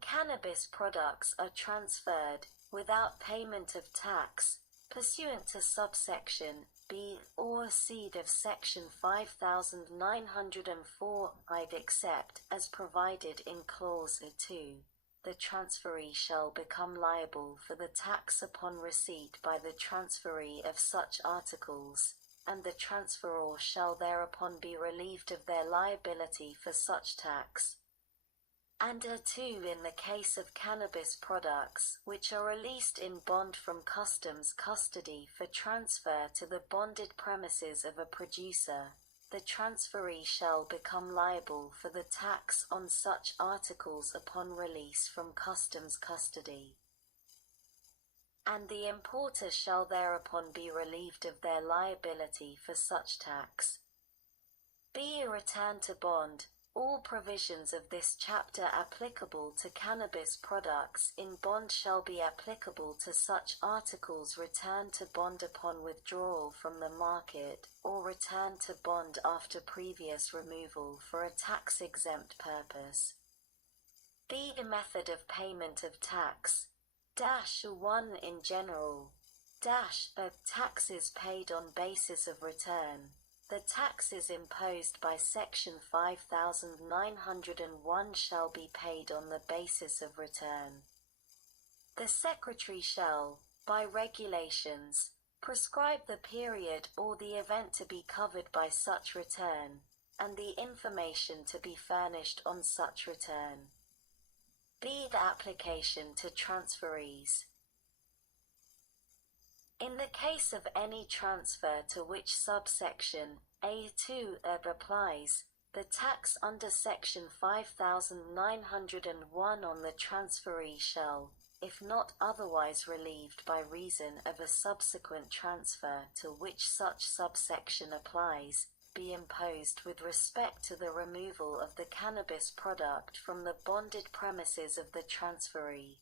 cannabis products are transferred, without payment of tax, pursuant to subsection B or C of Section 5904, except as provided in Clause 2. The transferee shall become liable for the tax upon receipt by the transferee of such articles, and the transferor shall thereupon be relieved of their liability for such tax. And 2. In the case of cannabis products, which are released in bond from customs custody for transfer to the bonded premises of a producer, the transferee shall become liable for the tax on such articles upon release from customs custody. And the importer shall thereupon be relieved of their liability for such tax. B. Return to bond. All provisions of this chapter applicable to cannabis products in bond shall be applicable to such articles returned to bond upon withdrawal from the market, or returned to bond after previous removal for a tax-exempt purpose. B. The method of payment of tax. 1. In general. Taxes paid on basis of return. The taxes imposed by Section 5901 shall be paid on the basis of return. The Secretary shall, by regulations, prescribe the period or the event to be covered by such return, and the information to be furnished on such return. B. The application to transferees. In the case of any transfer to which subsection A2 applies, the tax under Section 5901 on the transferee shall, if not otherwise relieved by reason of a subsequent transfer to which such subsection applies, be imposed with respect to the removal of the cannabis product from the bonded premises of the transferee.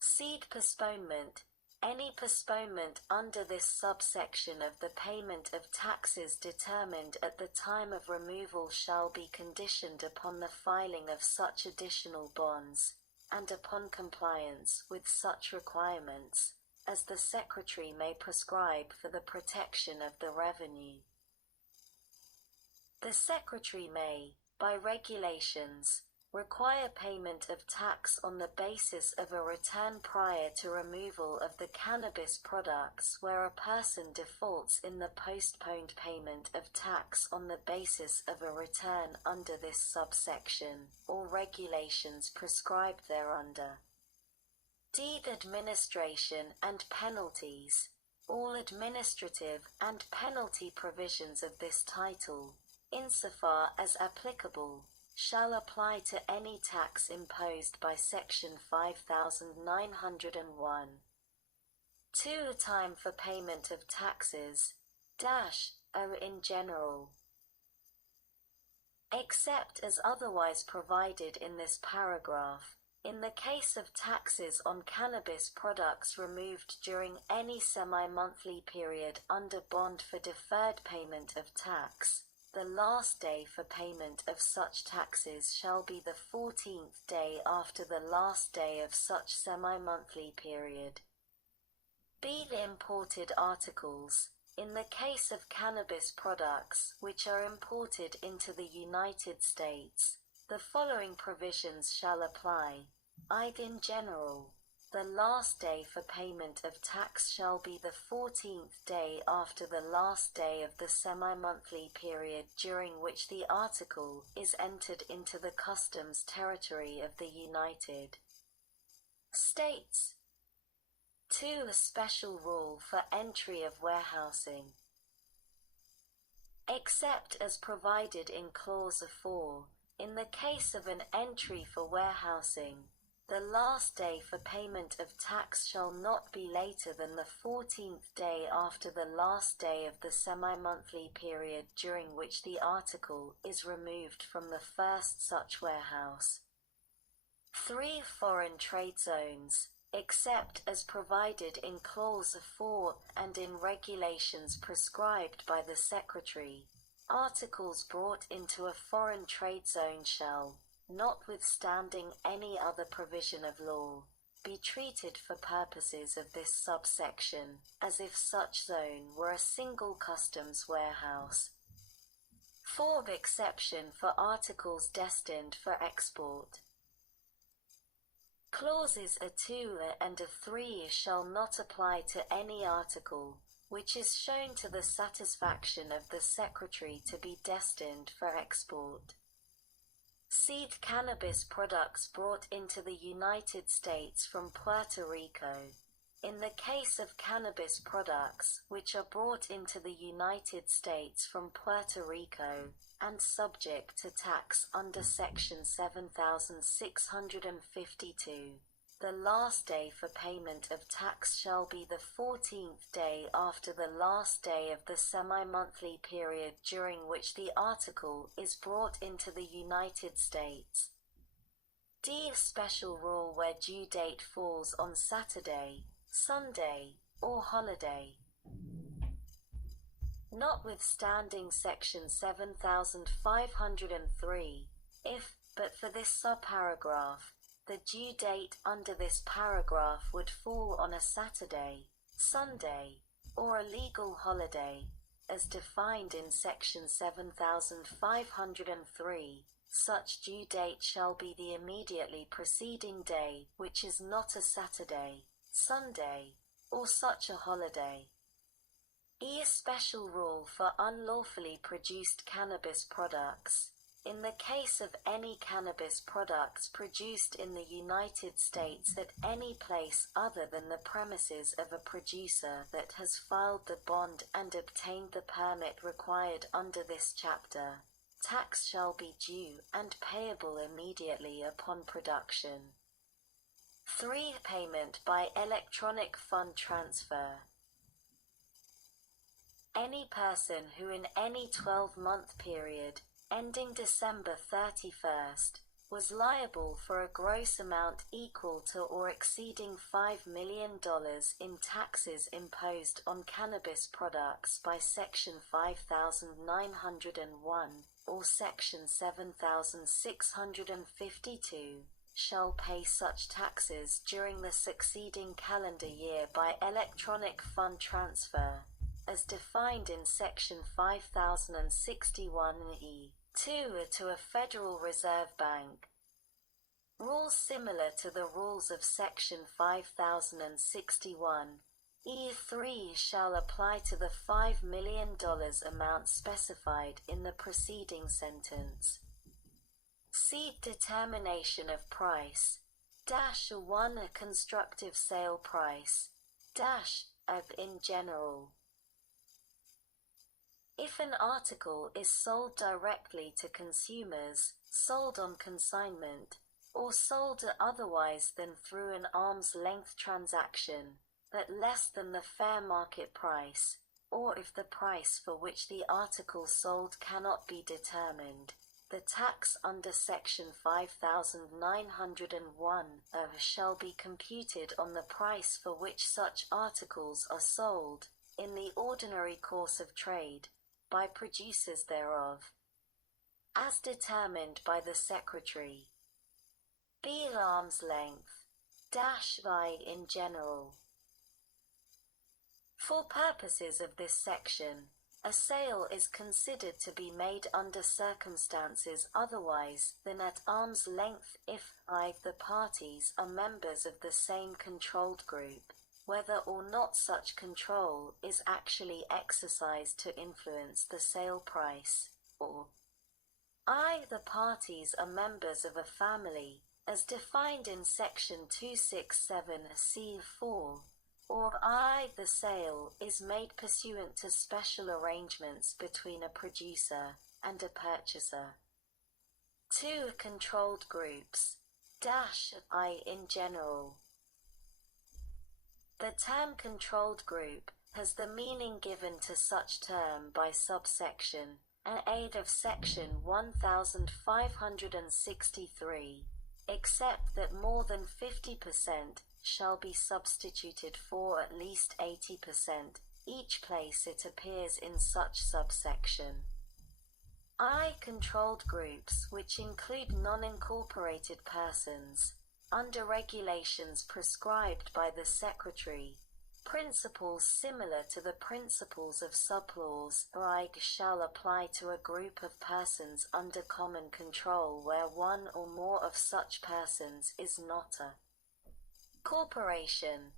Seed postponement. Any postponement under this subsection of the payment of taxes determined at the time of removal shall be conditioned upon the filing of such additional bonds, and upon compliance with such requirements, as the Secretary may prescribe for the protection of the revenue. The Secretary may, by regulations, require payment of tax on the basis of a return prior to removal of the cannabis products where a person defaults in the postponed payment of tax on the basis of a return under this subsection, or regulations prescribed thereunder. D. Administration and penalties. All administrative and penalty provisions of this title, insofar as applicable, shall apply to any tax imposed by Section 5901. 2. Time for payment of taxes. In general. Except as otherwise provided in this paragraph, in the case of taxes on cannabis products removed during any semi-monthly period under bond for deferred payment of tax, the last day for payment of such taxes shall be the 14th day after the last day of such semi-monthly period. B. The imported articles. In the case of cannabis products which are imported into the United States, the following provisions shall apply. In general. The last day for payment of tax shall be the 14th day after the last day of the semi-monthly period during which the article is entered into the customs territory of the United States. 2. A special rule for entry of warehousing. Except as provided in Clause 4, in the case of an entry for warehousing, the last day for payment of tax shall not be later than the 14th day after the last day of the semi-monthly period during which the article is removed from the first such warehouse. 3. Foreign trade zones. Except as provided in Clause 4 and in regulations prescribed by the Secretary, articles brought into a foreign trade zone shall, notwithstanding any other provision of law, be treated for purposes of this subsection, as if such zone were a single customs warehouse. 4. Exception for articles destined for export. Clauses A2 and A3 shall not apply to any article which is shown to the satisfaction of the Secretary to be destined for export. Seed cannabis products brought into the United States from Puerto Rico. In the case of cannabis products which are brought into the United States from Puerto Rico, and subject to tax under Section 7652, the last day for payment of tax shall be the 14th day after the last day of the semi-monthly period during which the article is brought into the United States. D. Special rule where due date falls on Saturday, Sunday, or holiday. Notwithstanding Section 7503, if, but for this subparagraph, the due date under this paragraph would fall on a Saturday, Sunday, or a legal holiday, as defined in Section 7503, such due date shall be the immediately preceding day, which is not a Saturday, Sunday, or such a holiday. E. A special rule for unlawfully produced cannabis products. In the case of any cannabis products produced in the United States at any place other than the premises of a producer that has filed the bond and obtained the permit required under this chapter, tax shall be due and payable immediately upon production. 3. Payment by electronic fund transfer. Any person who in any 12-month period, ending December 31st, was liable for a gross amount equal to or exceeding $5 million in taxes imposed on cannabis products by Section 5901 or Section 7652, shall pay such taxes during the succeeding calendar year by electronic fund transfer, as defined in Section 5061E, 2 to a Federal Reserve Bank. Rules similar to the rules of Section 5061, E3 shall apply to the $5 million amount specified in the preceding sentence. C. Determination of price. -1 A constructive sale price. -ab in general. If an article is sold directly to consumers, sold on consignment, or sold otherwise than through an arm's length transaction, but less than the fair market price, or if the price for which the article sold cannot be determined, the tax under Section 5901 shall be computed on the price for which such articles are sold, in the ordinary course of trade, by producers thereof, as determined by the Secretary. B. Arm's length. -by in general. For purposes of this section, a sale is considered to be made under circumstances otherwise than at arm's length if the parties are members of the same controlled group, whether or not such control is actually exercised to influence the sale price, or the parties are members of a family, as defined in Section 267C4, or the sale is made pursuant to special arrangements between a producer and a purchaser. 2. Controlled groups. -I in general. The term controlled group has the meaning given to such term by subsection A of Section 1563, except that more than 50% shall be substituted for at least 80% each place it appears in such subsection. Controlled groups, which include non-incorporated persons, under regulations prescribed by the Secretary. Principles similar to the principles of subclause I shall apply to a group of persons under common control where one or more of such persons is not a corporation.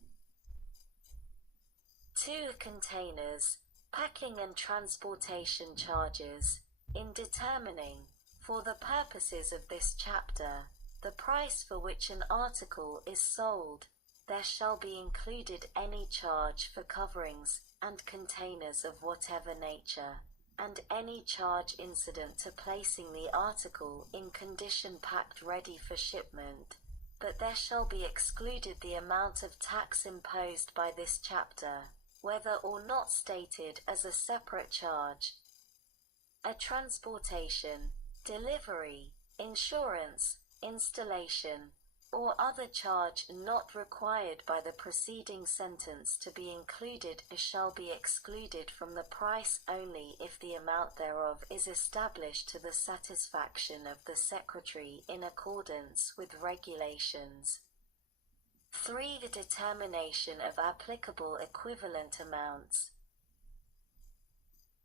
2. Containers, packing and transportation charges. In determining, for the purposes of this chapter, the price for which an article is sold, there shall be included any charge for coverings and containers of whatever nature, and any charge incident to placing the article in condition packed ready for shipment, but there shall be excluded the amount of tax imposed by this chapter, whether or not stated as a separate charge. A transportation, delivery, insurance, installation, or other charge not required by the preceding sentence to be included shall be excluded from the price only if the amount thereof is established to the satisfaction of the Secretary in accordance with regulations. 3. The determination of applicable equivalent amounts.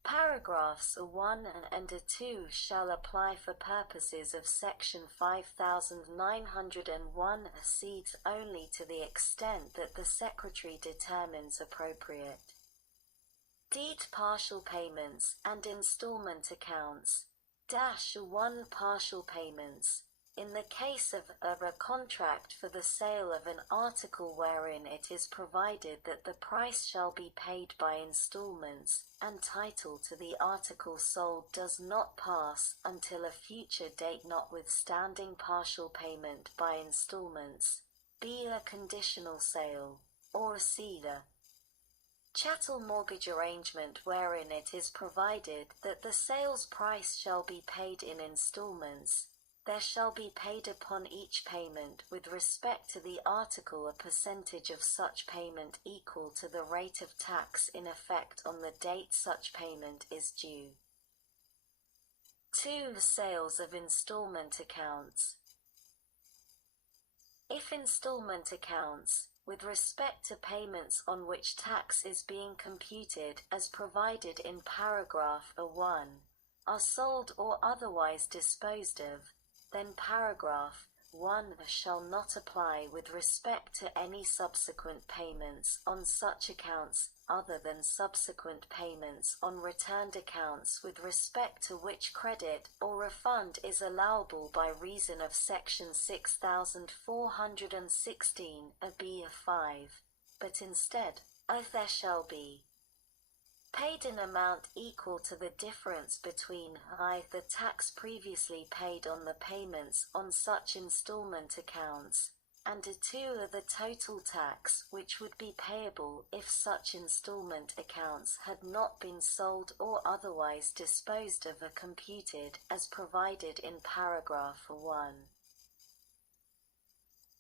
Paragraphs 1 and 2 shall apply for purposes of Section 5901 cedes only to the extent that the Secretary determines appropriate. Deed partial payments and installment accounts. 1. Partial payments. In the case of a contract for the sale of an article wherein it is provided that the price shall be paid by installments, and title to the article sold does not pass until a future date notwithstanding partial payment by installments, be a conditional sale, or a cedar. Chattel mortgage arrangement wherein it is provided that the sales price shall be paid in installments, there shall be paid upon each payment with respect to the article a percentage of such payment equal to the rate of tax in effect on the date such payment is due. 2. Sales of installment accounts. If installment accounts, with respect to payments on which tax is being computed as provided in paragraph 1, are sold or otherwise disposed of, then paragraph 1 shall not apply with respect to any subsequent payments on such accounts other than subsequent payments on returned accounts with respect to which credit or refund is allowable by reason of Section 6416 of B5, but instead, there shall be paid an amount equal to the difference between the tax previously paid on the payments on such installment accounts, and 2. The total tax which would be payable if such installment accounts had not been sold or otherwise disposed of are computed as provided in paragraph 1.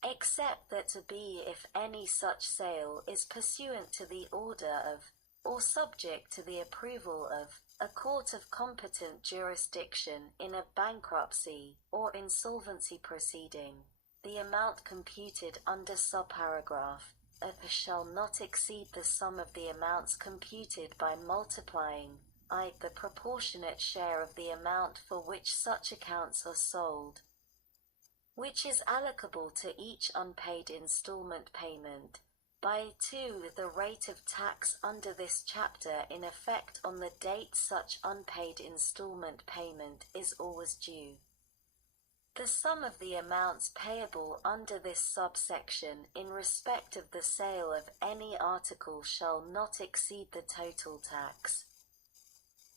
Except that if any such sale is pursuant to the order of or subject to the approval of a court of competent jurisdiction in a bankruptcy or insolvency proceeding, the amount computed under subparagraph shall not exceed the sum of the amounts computed by multiplying the proportionate share of the amount for which such accounts are sold, which is allocable to each unpaid installment payment, by 2. The rate of tax under this chapter in effect on the date such unpaid installment payment is always due. The sum of the amounts payable under this subsection in respect of the sale of any article shall not exceed the total tax.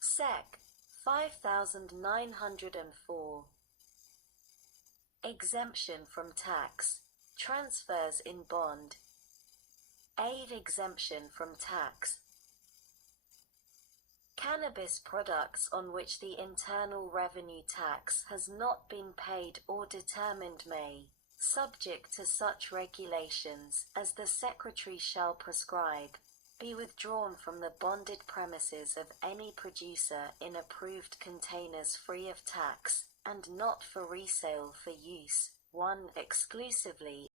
Sec. 5904. Exemption from tax. Transfers in bond. Exemption from tax. Cannabis products on which the Internal Revenue tax has not been paid or determined may, subject to such regulations as the Secretary shall prescribe, be withdrawn from the bonded premises of any producer in approved containers free of tax, and not for resale for use, 1 exclusively